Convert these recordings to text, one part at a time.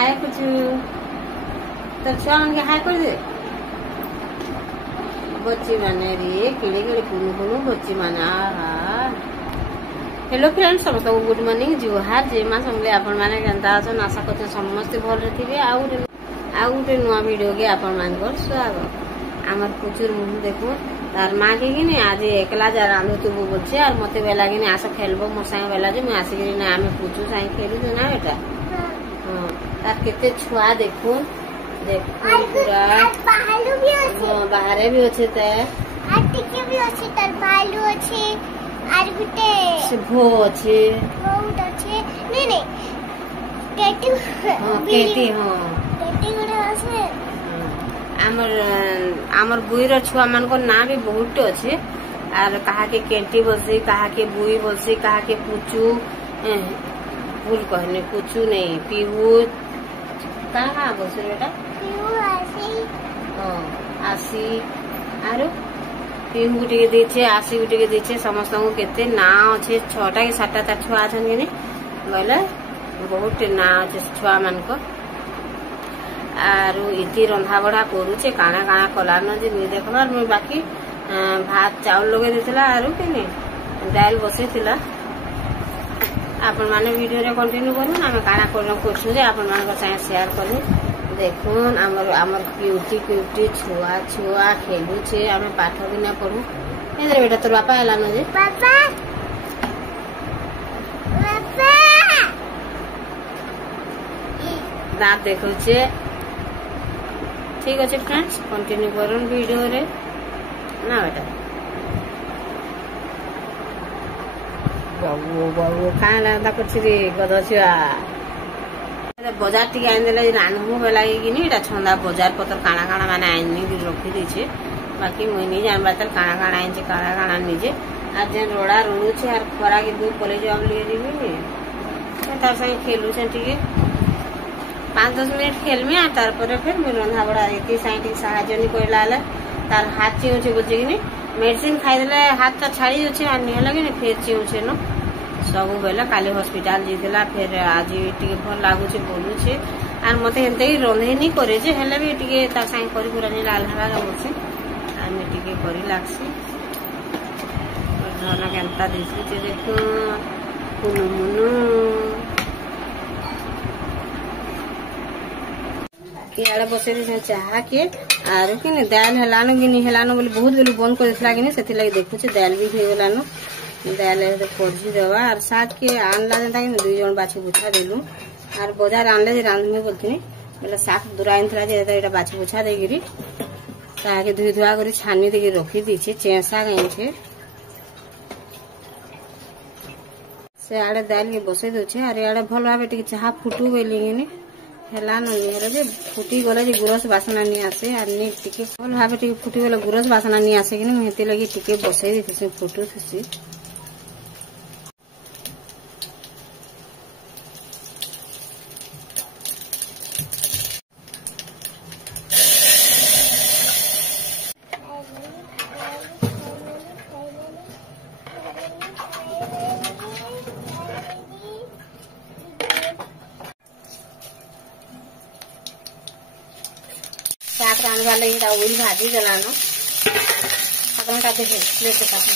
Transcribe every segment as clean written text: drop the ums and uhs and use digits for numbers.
हाय कुछ तो छुआ मन के हाय कर दे बच्ची माने रे किड़े किड़े पुनु पुनु बच्ची माना हेलो फ्रेंड्स समस्त गुड मॉर्निंग जुहार जय मां समले आपण माने केनता अछन आशा करते समस्त भल रहिबे आ गोटे नुआ वीडियो के आपण मान को स्वागत आमर कुचुर मुह देखो तार माँ के कि आज एकला जा रांधु तू बोलछे और मते बेला कि आस खेलबो मोर संग बेला जे मैं आसिक ना आमे पुचू संग खेलु ना बेटा हां तार केते छुआ देखो देखो पूरा बाहर भी अछि हां बाहर भी अछि त आ टिके भी अछि तार भालू अछि आर गुटे से भो अछि बहुत अछि नहीं केटी हां केटी हां केटी गुटे अछि आमर बुईर छुआ मान को ना भी बहुत अच्छे आर कहा के केंटी बोलसी कहा के बुई बोलसी कहा के पुचू भूल कहने पुचू नहीं पीहू कहा बोलसी बेटा पीहू आसी हां आसी आरो पीहू टिके देछे आसी टिके देछे समस्त को केते ना अच्छे 6टा कि 7टा ता छुआ छन के बोले बहुत ना अच्छे छुआ मान को आरु इति रंधा बढ़ा करूचे काना काना कलान जे नि देखबार मैं बाकी भात चावल लगे देथिला आरु केने दाल बसेथिला आपण माने वीडियो रे कंटिन्यू करू ना काना करछु जे आपण मान को साथ शेयर करू देखुन हमर क्यूटी छुआ छुआ खेलुचे हमें पाठ भी ना पढू एदरे बेटा तोर बापा आला न जे पापा पापा दांत देखुचे ठीक अच्छे फ्रेंड्स कंटिन्यू करन वीडियो रे ना बेटा बाबू कान लागदा करछि रे गध छुआ बाजार टी आइन देले रानहु बेला कि नि एटा छंदा बाजार पतर काना काना माने आइनी भी रखी दैछे बाकी मुई नि जानबा त काना काना आइछे काना काना निजे आज जे रोड़ा रोडू छे आर खरा के दू कॉलेज अब लिए दिबी तार संग खेलु छे ठीक 5-10 मिनट खेल में तार पर फिर मैं रंधा बड़ा इति साइंटिक सहायता नहीं करला तार हाथ चिउचे बोझे कि मेडिसिन खाई देले हाथ ता छाड़ी होचे आ नहीं लगे ने फिर चिउचे न सब बेला काली हॉस्पिटल जीतला फिर आज टिके भल लागु छे बोलु छे आर मते एते ही रंधे नहीं करे जे हेले भी टिके तार संग करी पुरा नहीं लाल हवा गमसे आमे टिके करी लागसी और ना केनता दिसि छे देखो कुनु मुनु इयाडे बसे दे चाहा के आरो कि ने दाल हेलानो कि नहीं हेलानो बोले बहुत बेलु बंद कर देथला कि ने सेति लागि देखु छे दाल भी हे गेलानो दाल हे परजी देवा आर साथ के आनला जंता कि दुई जण बाछी बुछा देलु आर बाजार आनले जे रांध में बोलथिनी बोले साथ दुराइन थला जे एटा बाछी बुछा दे गिरी ता के धुई धुआ करी छानी दे के रखी दी छे चेसा गई छे से आडे दाल के बसे दो छे आर आडे भल भाबे टिके चाहा फुटू बेली ने हेला जे फुटी गले जे गुरस बासना नहीं आसे आर ने टिके भल भाबे टिके फुटी गले गुरस बासना नहीं आसे कि हेती लगी टिके बसई देथि फुटू थसी साग रांधवा लगी उल भाजी गलानो अपन का देखे लेते काटे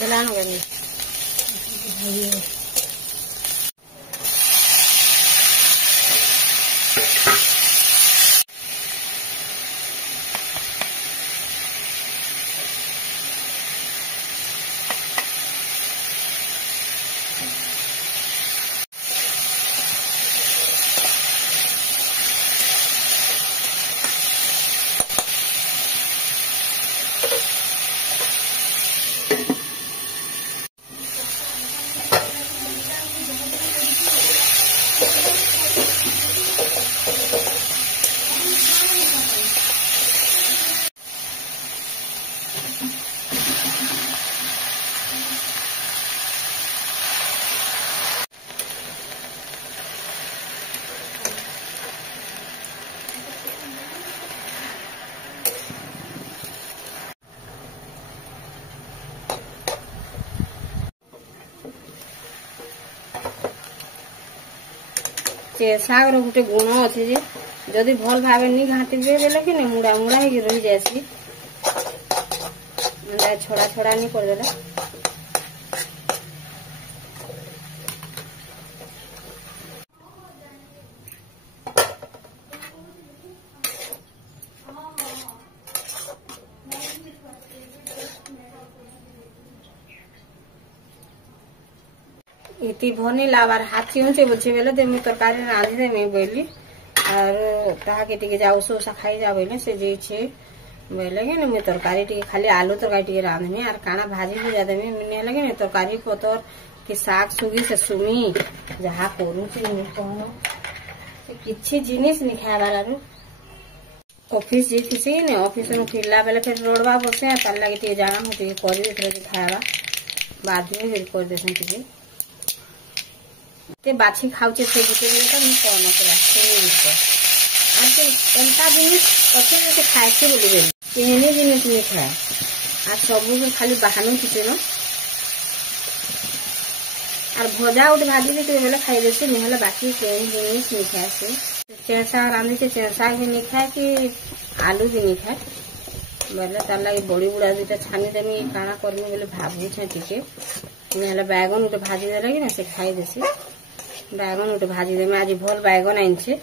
गलानो गनी ଶାଗ ର गोटे गुण अच्छे जे जदि भल भाव नहीं घाटी दे बेले कि मुड़ा मुड़ा हो रही जासी छड़ा छड़ा नहीं कर देला इति भनी लाबार हाथ चिंचे बोलछे बेले दे मी तरकारी रांधी दे मी बोली और ताहा के टिके जाऊ सोसा खाई जा बोले से जे छे बोले के मी तरकारी टिके खाली आलू तरकारी टिके रांधनी और काना भाजी भी ज्यादा मी ने लगे ने तरकारी पतर के साग सुगी से सुमी जहा करू छी मी कहनो किछि जिनिस नि खाबार आरो ऑफिस जे किसी ने ऑफिस में फिरला बेले फिर रोडवा बसे तार लगे टिके जाना होती करी देथरे खावा बाद में फिर कर देसन टिके ते बाछी खाउचे से गुटे बेले तो कोन करा से निको आ के एंता जिनिस अच्छे से खाए के बोली बेले केहने जिनिस नहीं खाए आ सब के खाली बहानो किते न और भजा उठ भाजी के बेले खाई देसे निहला बाकी केहने जिनिस नहीं खाए से चेंसा रांधी से चेंसा भी नहीं खाए कि आलू भी नहीं खाए बेले तार लगे बड़ी बुड़ा दुटा छानी देमी काना करमी बोले भाबू छे टिके निहला बैगन उठे भाजी दे लगे ना से खाई देसी बैगन उठे भाजी दे में आज भल बैगन आनछे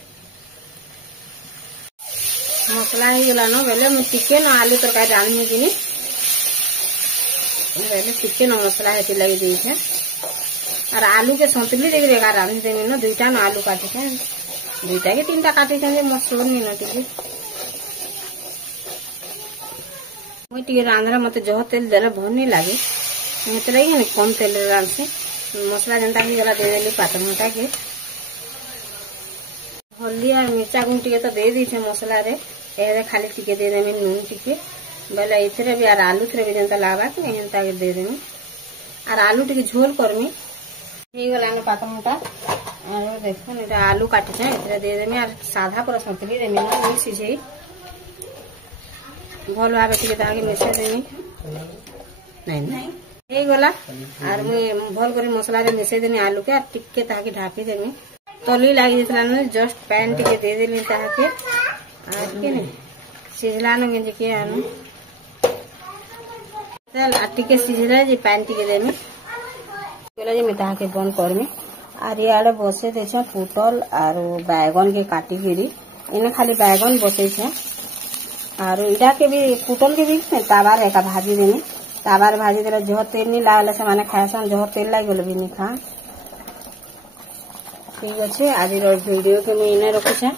मसला हो गला न बेले मैं टिके न आलू तरकारी रांधनी किनी बेले टिके न मसला हेती लगी दी छे और आलू के संतली देख रे का रांधी दे में न दुईटा न आलू काटी छे दुईटा के तीनटा काटी छे मसला नहीं न टिके मैं टिके रांधरा मते जह तेल देला भल नहीं लागे मते लगे न कम तेल रांध से मसला जनता ही गला दे देली पात मोटा के हल्दी और मिर्चा गुण टिके तो दे दी छे मसला रे ए खाली टिके दे देमी नून टिके बेले इथरे भी और आलू थरे भी जनता लाबा के एंता के दे देमी और आलू टिके झोल करमी ही गला न पात मोटा और देखो नेटा आलू काटी छे इथरे दे देमी और साधा पर संतली देमी न नहीं सिझेई भल भाबे टिके ताके मिसे देमी नहीं हे गला और मैं भल कर मसला रे मिसे देनी आलू के और टिके ताके ढापी देनी तली लागी जेतला न जस्ट पैन टिके दे देली ताके और के ने सिझला न गेंजे के आनु चल आ टिके सिझला जे पैन टिके देमी बोला जे मैं ताके बंद करमी और ये आड़े बसे दे छ पुटल और बैगन के काटी गिरी इने खाली बैगन बसे छ और इडा के भी पुटल के भी तावार एका भाजी देनी ताबार भाजी देला जह तेल नहीं लागले से माने खाएसन जह तेल लाग गेल भी नहीं खा ठीक अच्छे आज वीडियो के मैं इने रखुछे।